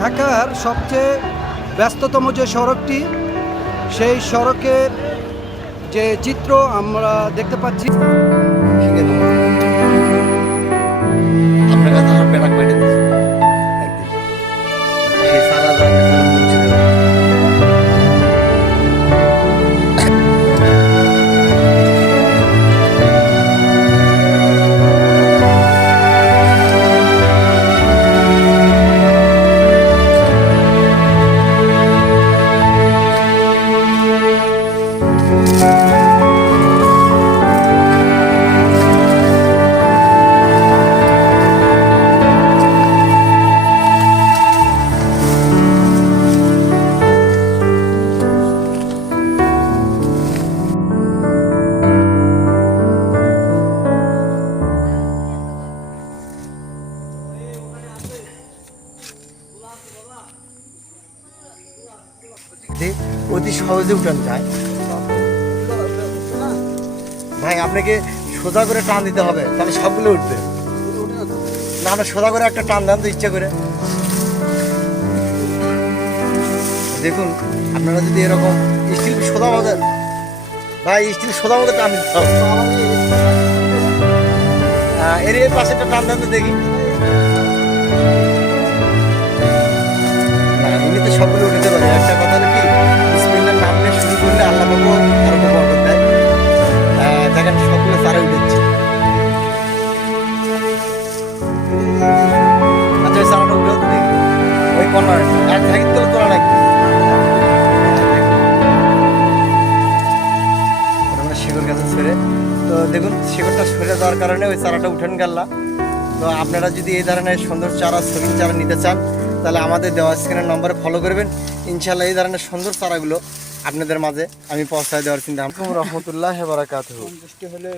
ঢাকার সবচেয়ে ব্যস্ততম যে সড়কটি সেই সড়কের যে চিত্র আমরা দেখতে পাচ্ছি। অতি সহজে উঠানো যায়। ভাই, আপনাকে সোজা করে টান দিতে হবে, তাহলে সবগুলো উঠবে। না, আমরা সোজা করে একটা টান দেন তো ইচ্ছা করে। দেখুন, আপনারা যদি এরকম স্টিল সোজা মতো ভাই স্টিল সোজা মতো টান দিতে হবে। এর পাশে একটা টান দেন তো দেখি। এক তো তোলা নাকি শিকড় গাছে ছেড়ে তো দেখুন শিকড়টা সরে যাওয়ার কারণে ওই চারাটা উঠেন গেল্লা। তো আপনারা যদি এই ধরনের সুন্দর চারা সবিন চারা নিতে চান তাহলে আমাদের দেওয়া স্ক্রিনের নম্বরে ফলো করবেন। ইনশাল্লাহ এই ধরনের সুন্দর চারাগুলো আপনাদের মাঝে আমি পৌঁছায় দেওয়ার চিন্তা রহমতুল্লাহ বৃষ্টি হলে